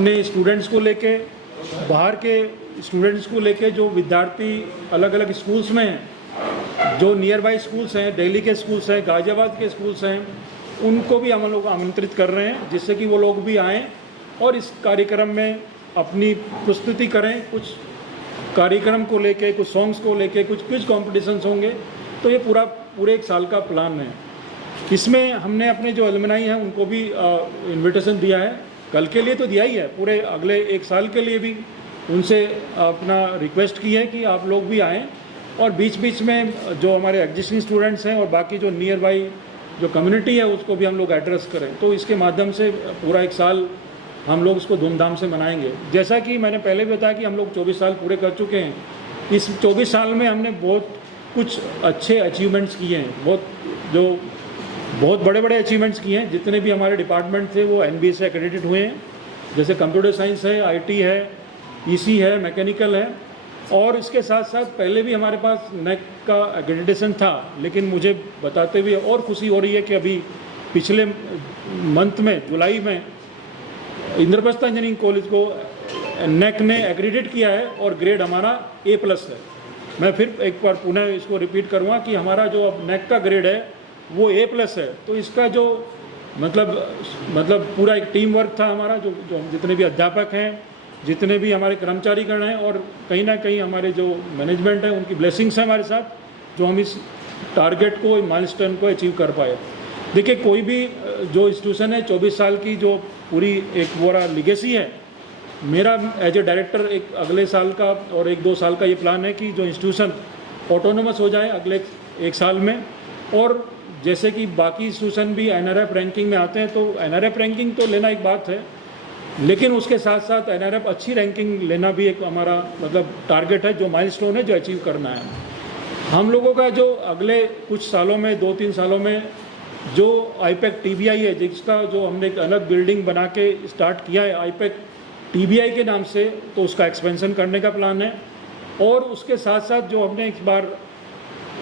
अपने स्टूडेंट्स को लेके, बाहर के स्टूडेंट्स को लेके जो विद्यार्थी अलग अलग स्कूल्स में हैं, जो नियर बाई स्कूल्स हैं, दिल्ली के स्कूल्स हैं, गाज़ियाबाद के स्कूल्स हैं, उनको भी हम लोग आमंत्रित कर रहे हैं, जिससे कि वो लोग भी आएँ और इस कार्यक्रम में अपनी प्रस्तुति करें। कुछ कार्यक्रम को लेके, कुछ सॉन्ग्स को लेके, कुछ क्विज कॉम्पिटिशन्स होंगे। तो ये पूरे एक साल का प्लान है। इसमें हमने अपने जो एलुमनाई हैं उनको भी इन्विटेशन दिया है। कल के लिए तो दिया ही है, पूरे अगले एक साल के लिए भी उनसे अपना रिक्वेस्ट की है कि आप लोग भी आएँ और बीच बीच में जो हमारे एग्जिस्टिंग स्टूडेंट्स हैं और बाकी जो नियर बाई जो कम्युनिटी है उसको भी हम लोग एड्रेस करें। तो इसके माध्यम से पूरा एक साल हम लोग इसको धूमधाम से मनाएंगे। जैसा कि मैंने पहले भी बताया कि हम लोग 24 साल पूरे कर चुके हैं। इस 24 साल में हमने बहुत कुछ अच्छे अचीवमेंट्स किए हैं, बहुत बड़े बड़े अचीवमेंट्स किए हैं। जितने भी हमारे डिपार्टमेंट थे वो NBA से एक्रेडिटेड हुए हैं, जैसे कंप्यूटर साइंस है, IT है, EC है, मैकेनिकल है। और इसके साथ साथ पहले भी हमारे पास NAAC का एक्रेडिटेशन था, लेकिन मुझे बताते हुए और खुशी हो रही है कि अभी पिछले मंथ में, जुलाई में, इंद्रप्रस्थ इंजीनियरिंग कॉलेज को NAAC ने एक्रेडिट किया है और ग्रेड हमारा A+ है। मैं फिर एक बार पुनः इसको रिपीट करूँगा कि हमारा जो अब NAAC का ग्रेड है वो A+ है। तो इसका जो मतलब पूरा एक टीम वर्क था हमारा, जो जितने भी अध्यापक हैं, जितने भी हमारे कर्मचारीगण हैं और कहीं ना कहीं हमारे जो मैनेजमेंट है, उनकी ब्लेसिंग्स है हमारे साथ, जो हम इस टारगेट को, माइलस्टोन को अचीव कर पाए। देखिए, कोई भी जो इंस्टीट्यूशन है, 24 साल की जो पूरी एक पूरा लिगेसी है, मेरा एज ए डायरेक्टर एक अगले साल का और 1-2 साल का ये प्लान है कि जो इंस्टीट्यूशन ऑटोनोमस हो जाए अगले 1 साल में। और जैसे कि बाकी इंस्टीट्यूशन भी NRF रैंकिंग में आते हैं, तो NRF रैंकिंग तो लेना एक बात है, लेकिन उसके साथ साथ NRF अच्छी रैंकिंग लेना भी एक हमारा टारगेट है, जो माइलस्टोन है, जो अचीव करना है। हम लोगों का जो अगले कुछ सालों में, 2-3 सालों में जो IPAC TBI है, जिसका जो हमने एक अलग बिल्डिंग बना के स्टार्ट किया है IPAC TBI के नाम से, तो उसका एक्सपेंशन करने का प्लान है। और उसके साथ साथ जो हमने इस बार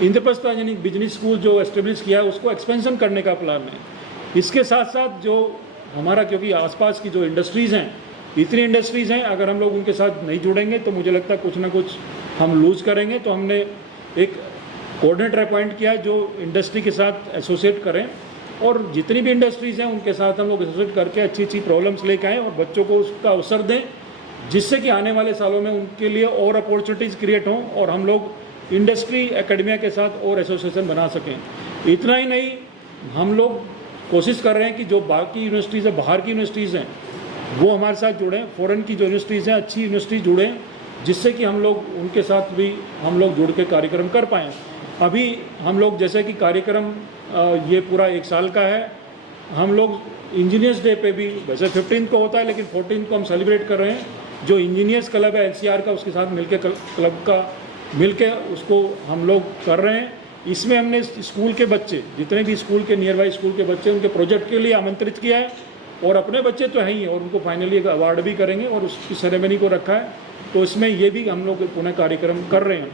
इंद्रप्रस्थ इंजीनियरिंग बिजनेस स्कूल जो एस्टेब्लिश किया है, उसको एक्सपेंशन करने का प्लान है। इसके साथ साथ जो हमारा, क्योंकि आसपास की जो इंडस्ट्रीज़ हैं, इतनी इंडस्ट्रीज़ हैं, अगर हम लोग उनके साथ नहीं जुड़ेंगे तो मुझे लगता है कुछ ना कुछ हम लूज़ करेंगे। तो हमने एक कोऑर्डिनेटर अपॉइंट किया है जो इंडस्ट्री के साथ एसोसिएट करें, और जितनी भी इंडस्ट्रीज़ हैं उनके साथ हम लोग एसोसिएट करके अच्छी प्रॉब्लम्स लेके आएँ और बच्चों को उसका अवसर दें, जिससे कि आने वाले सालों में उनके लिए और अपॉर्चुनिटीज़ क्रिएट हों और हम लोग इंडस्ट्री एकेडमिया के साथ और एसोसिएशन बना सकें। इतना ही नहीं, हम लोग कोशिश कर रहे हैं कि जो बाकी यूनिवर्सिटीज़ हैं, बाहर की यूनिवर्सिटीज़ हैं, वो हमारे साथ जुड़ें। फ़ॉरेन की जो यूनिवर्सिटीज़ हैं, अच्छी यूनिवर्सिटी जुड़ें, जिससे कि हम लोग उनके साथ भी हम लोग जुड़ के कार्यक्रम कर पाएँ। अभी हम लोग जैसे कि कार्यक्रम ये पूरा 1 साल का है, हम लोग इंजीनियर्स डे पे भी, वैसे 15 को होता है, लेकिन 14 को हम सेलिब्रेट कर रहे हैं। जो इंजीनियर्स क्लब है NCR का, उसके साथ मिलके क्लब का मिलके उसको हम लोग कर रहे हैं। इसमें हमने स्कूल के बच्चे, जितने भी स्कूल के नियर बाई स्कूल के बच्चे, उनके प्रोजेक्ट के लिए आमंत्रित किया है, और अपने बच्चे तो हैं ही, और उनको फाइनली एक अवार्ड भी करेंगे और उसकी सेरेमनी को रखा है। तो इसमें ये भी हम लोग पुनः कार्यक्रम कर रहे हैं।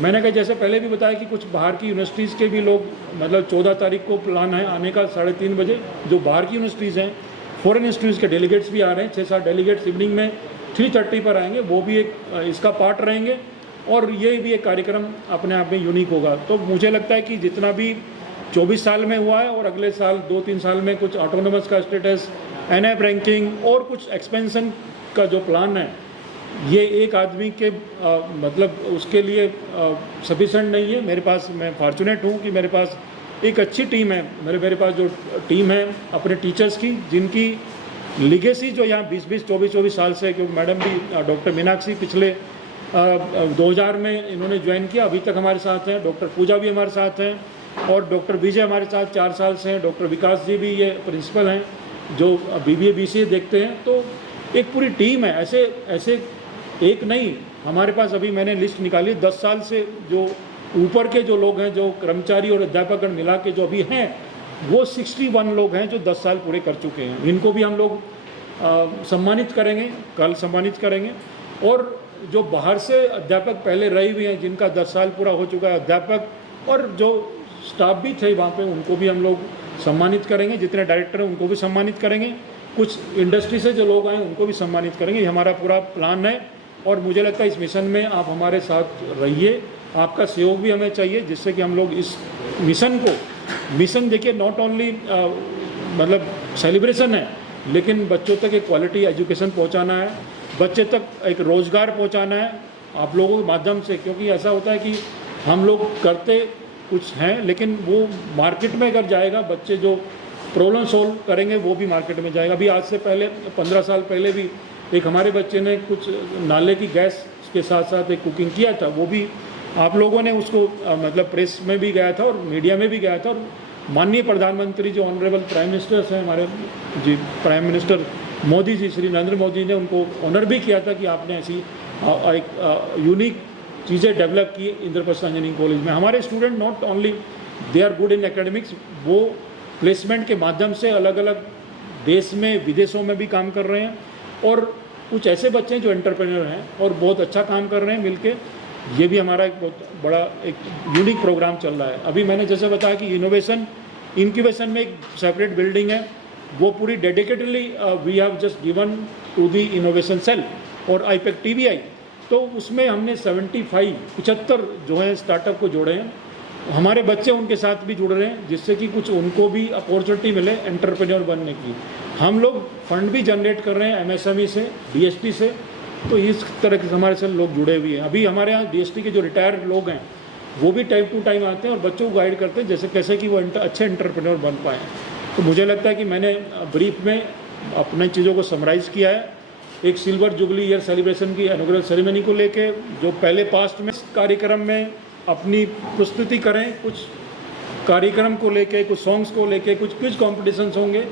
मैंने कहा, जैसे पहले भी बताया कि कुछ बाहर की यूनिवर्सिटीज़ के भी लोग, 14 तारीख को प्लान है आने का 3:30 बजे, जो बाहर की यूनिवर्सिटीज़ हैं, फॉरेन इंस्टीट्यूट्स के डेलीगेट्स भी आ रहे हैं। 6-7 डेलीगेट्स इवनिंग में 3:30 पर आएंगे, वो भी एक इसका पार्ट रहेंगे, और ये भी एक कार्यक्रम अपने आप में यूनिक होगा। तो मुझे लगता है कि जितना भी 24 साल में हुआ है और अगले साल 2-3 साल में कुछ ऑटोनोमस का स्टेटस, NF रैंकिंग और कुछ एक्सपेंशन का जो प्लान है, ये एक आदमी के उसके लिए सफिशेंट नहीं है। मेरे पास, मैं फॉर्चुनेट हूँ कि मेरे पास एक अच्छी टीम है। मेरे पास जो टीम है अपने टीचर्स की, जिनकी लिगेसी जो यहाँ 20-20, 24-24 साल से, क्योंकि मैडम भी, डॉक्टर मीनाक्षी पिछले 2000 में इन्होंने ज्वाइन किया, अभी तक हमारे साथ हैं। डॉक्टर पूजा भी हमारे साथ हैं, और डॉक्टर विजय हमारे साथ 4 साल से हैं। डॉक्टर विकास जी भी ये प्रिंसिपल हैं, जो BBA BCA देखते हैं। तो एक पूरी टीम है। ऐसे एक नहीं, हमारे पास अभी मैंने लिस्ट निकाली, 10 साल से जो ऊपर के जो लोग हैं, जो कर्मचारी और अध्यापकगण मिला के जो अभी हैं, वो 61 लोग हैं जो 10 साल पूरे कर चुके हैं। इनको भी हम लोग सम्मानित करेंगे, कल सम्मानित करेंगे। और जो बाहर से अध्यापक पहले रहे हुए हैं, जिनका 10 साल पूरा हो चुका है, अध्यापक और जो स्टाफ भी थे वहाँ पे, उनको भी हम लोग सम्मानित करेंगे। जितने डायरेक्टर हैं उनको भी सम्मानित करेंगे। कुछ इंडस्ट्री से जो लोग आए उनको भी सम्मानित करेंगे। ये हमारा पूरा प्लान है और मुझे लगता है इस मिशन में आप हमारे साथ रहिए, आपका सहयोग भी हमें चाहिए, जिससे कि हम लोग इस मिशन देखिए नॉट ओनली मतलब सेलिब्रेशन है, लेकिन बच्चों तक एक क्वालिटी एजुकेशन पहुंचाना है, बच्चे तक एक रोज़गार पहुंचाना है आप लोगों के माध्यम से। क्योंकि ऐसा होता है कि हम लोग करते कुछ हैं, लेकिन वो मार्केट में अगर जाएगा, बच्चे जो प्रॉब्लम सॉल्व करेंगे वो भी मार्केट में जाएगा। अभी आज से पहले 15 साल पहले भी एक हमारे बच्चे ने कुछ नाले की गैस के साथ साथ एक कुकिंग किया था, वो भी आप लोगों ने उसको मतलब प्रेस में भी गया था और मीडिया में भी गया था, और माननीय प्रधानमंत्री जो ऑनरेबल प्राइम मिनिस्टर्स हैं हमारे जी, प्राइम मिनिस्टर मोदी जी, श्री नरेंद्र मोदी ने उनको ऑनर भी किया था कि आपने ऐसी एक यूनिक चीज़ें डेवलप की इंद्रप्रस्थ इंजीनियरिंग कॉलेज में। हमारे student not only they are good in academics, वो प्लेसमेंट के माध्यम से अलग अलग देश में विदेशों में भी काम कर रहे हैं, और कुछ ऐसे बच्चे हैं जो एंटरप्रेन्योर हैं और बहुत अच्छा काम कर रहे हैं मिलके। ये भी हमारा एक बहुत बड़ा एक यूनिक प्रोग्राम चल रहा है। अभी मैंने जैसे बताया कि इनोवेशन इंक्यूबेशन में एक सेपरेट बिल्डिंग है, वो पूरी dedicatedly we have just given to the innovation cell और आईपैक TBI, तो उसमें हमने 75 जो है स्टार्टअप को जोड़े हैं। हमारे बच्चे उनके साथ भी जुड़ रहे हैं, जिससे कि कुछ उनको भी अपॉर्चुनिटी मिले एंटरप्रेन्योर बनने की। हम लोग फंड भी जनरेट कर रहे हैं MSME से, DST से, तो इस तरह के हमारे साथ लोग जुड़े हुए हैं। अभी हमारे यहाँ DST के जो रिटायर्ड लोग हैं वो भी टाइम टू टाइम आते हैं और बच्चों को गाइड करते हैं जैसे कैसे कि वो अच्छे एंटरप्रेन्योर बन पाएँ। तो मुझे लगता है कि मैंने ब्रीफ में अपने चीज़ों को समराइज़ किया है। एक सिल्वर जुबली ईयर सेलिब्रेशन की इनॉग्रेशन सेरेमनी को लेके जो पहले पास्ट में कार्यक्रम में अपनी प्रस्तुति करें, कुछ कार्यक्रम को लेके, कुछ सॉन्ग्स को लेके, कुछ क्विज कॉम्पिटिशन्स होंगे।